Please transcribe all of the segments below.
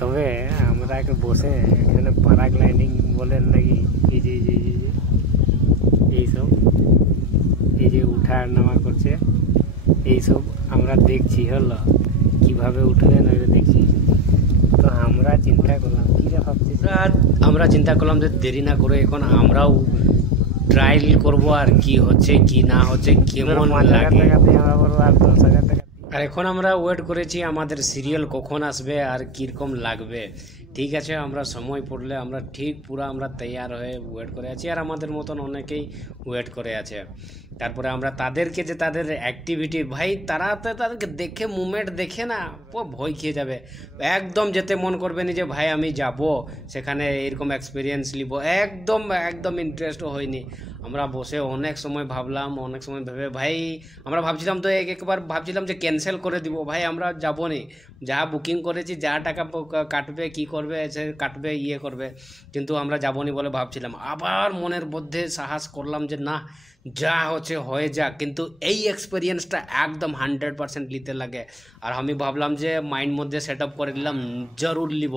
তবে আমরা বসে এখানে প্যারাগ্লাইডিং বলেন নাকি, এইসব এই যে উঠা নামা করছে, এইসব আমরা দেখছি হলো কিভাবে উঠবে না দেখছি। তো আমরা চিন্তা করলাম যে দেরি না করে এখন আমরাও ট্রায়াল করবো আর কি হচ্ছে কি না হচ্ছে, কেমন লাগে। আর এখন আমরা ওয়েট করেছি আমাদের সিরিয়াল কখন আসবে আর কীরকম লাগবে। ঠিক আছে, আমরা সময় পড়লে আমরা ঠিক পুরো আমরা তৈয়ার হয়ে ওয়েট করে আছি, আর আমাদের মতন অনেকেই ওয়েট করে আছে। তারপরে আমরা তাদেরকে যে তাদের অ্যাক্টিভিটি, ভাই তারা তো তাদেরকে দেখে মুভমেন্ট দেখে না ভয় খেয়ে যাবে, একদম যেতে মন করবে না যে ভাই আমি যাব সেখানে এরকম এক্সপিরিয়েন্স নিব, একদম ইন্টারেস্টও হয়নি। আমরা বসে অনেক সময় ভাবলাম, অনেক সময় ভেবে ভাই আমরা ভাবছিলাম তো একবার ভাবছিলাম যে ক্যান্সেল করে দিব, ভাই আমরা যাবো নি, যা বুকিং করেছি যা টাকা কাটবে কি করবে সে কাটবে ইয়ে করবে, কিন্তু আমরা যাবো নি বলে ভাবছিলাম। আবার মনের মধ্যে সাহস করলাম যে না, যা হচ্ছে হয়ে যাক, কিন্তু এই এক্সপিরিয়েন্সটা একদম 100% নিতে লাগে। আর আমি ভাবলাম যে মাইন্ড মধ্যে সেট আপ করে নিলাম জরুর নিব।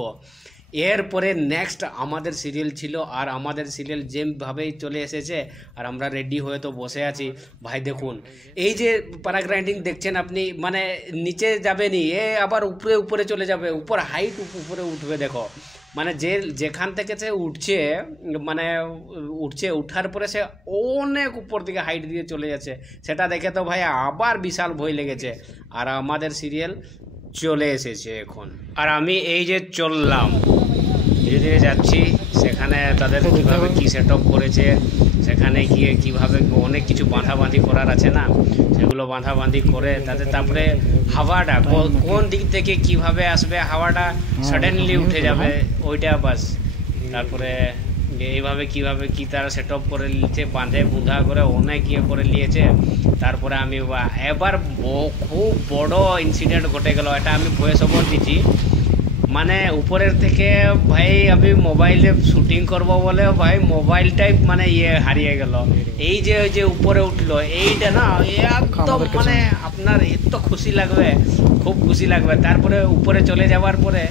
এরপরে নেক্সট আমাদের সিরিয়াল ছিল, আর আমাদের সিরিয়াল যেভাবেই চলে এসেছে আর আমরা রেডি হয়ে তো বসে আছি। ভাই দেখুন এই যে প্যারাগ্লাইডিং দেখছেন আপনি, মানে নিচে যাবে নি, আবার উপরে চলে যাবে, উপর হাইট উপরে উঠবে। দেখো মানে যেখান থেকে সে উঠছে উঠার পরে সে অনেক উপর দিকে হাইট দিয়ে চলে যাচ্ছে, সেটা দেখে তো ভাই আবার বিশাল ভয় লেগেছে। আর আমাদের সিরিয়াল চলে এসেছে এখন, আর আমি এই যে চললাম ধীরে ধীরে যাচ্ছি, সেখানে তাদের কীভাবে কী সেট আপ করেছে, সেখানে গিয়ে কীভাবে অনেক কিছু বাঁধাবাঁধি করার আছে না, সেগুলো বাঁধাবাঁধি করে তারপরে হাওয়াটা কোন দিক থেকে কিভাবে আসবে, হাওয়াটা সাডেনলি উঠে যাবে ওইটা বাস। তারপরে এইভাবে কিভাবে কি তারা সেট আপ করে নিয়েছে, বাঁধে বুঁধা করে অনেক ইয়ে করে নিয়েছে। তারপরে আমি এবার খুব বড় ইনসিডেন্ট ঘটে গেল, এটা আমি ভয়েস ওভার দিচ্ছি। মানে উপরের থেকে ভাই আমি মোবাইলে শুটিং করব বলে ভাই মোবাইলটাই মানে হারিয়ে গেল। এই যে উপরে উঠলো এইটা না, একদম মানে আপনার এত খুশি লাগবে, খুব খুশি লাগবে। তারপরে উপরে চলে যাওয়ার পরে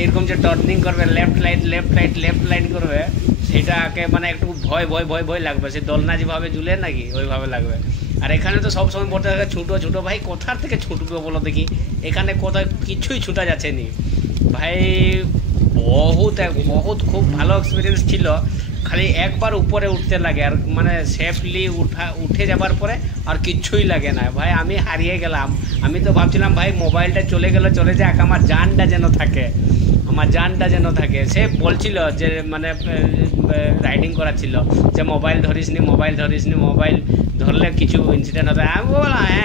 এইরকম যে টার্নিং করবে, লেফট লাইট করবে, সেটাকে মানে একটু ভয় লাগবে। সে দোলনা যেভাবে ঝুলে নাকি ওইভাবে লাগবে। আর এখানে তো সবসময় বলতে থাকে ছুটো ভাই, কোথার থেকে ছুটবে বলো দেখি, এখানে কোথাও কিছুই ছুটা যাচ্ছে নি ভাই। বহুত খুব ভালো এক্সপিরিয়েন্স ছিল, খালি একবার উপরে উঠতে লাগে, আর মানে সেফলি উঠে যাবার পরে আর কিচ্ছুই লাগে না ভাই। আমি হারিয়ে গেলাম, আমি তো ভাবছিলাম ভাই মোবাইলটা চলে যাক, আমার জানটা যেন থাকে। সে বলছিল যে মানে রাইডিং করাচ্ছিল যে মোবাইল ধরিস নি, মোবাইল ধরলে কিছু ইনসিডেন্ট হবে। আমি বললাম